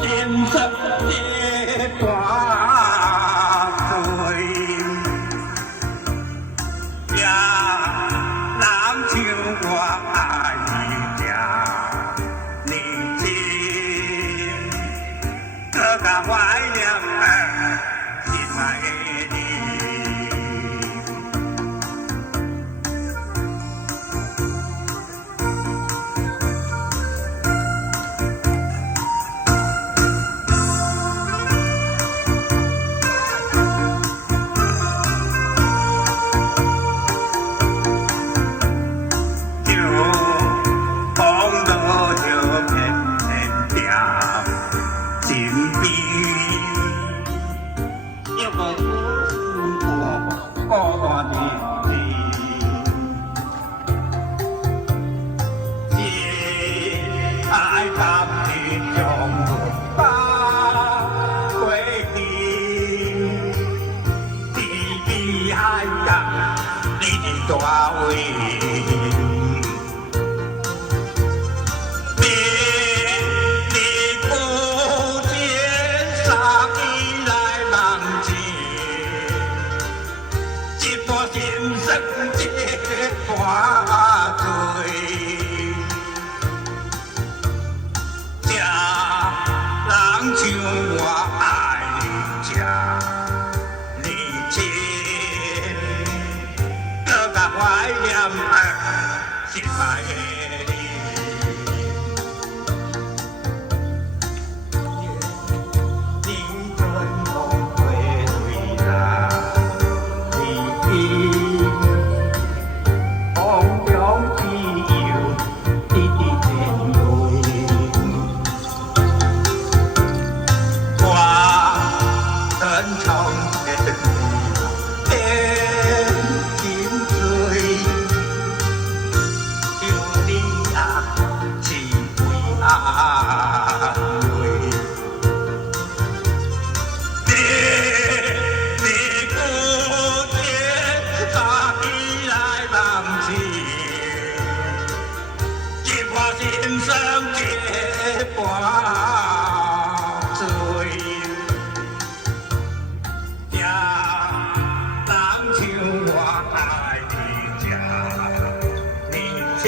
心酸的半醉，也人像我爱你年轻，搁甲怀念心爱的你。大位，别离不见，三年来梦见，一半心酸，一半醉。这人像我爱你这年轻。怀念心爱的你，你春风吹对啦，你风中自由，滴滴眼泪，我很长的。人生这半醉，也人像我爱你这年轻。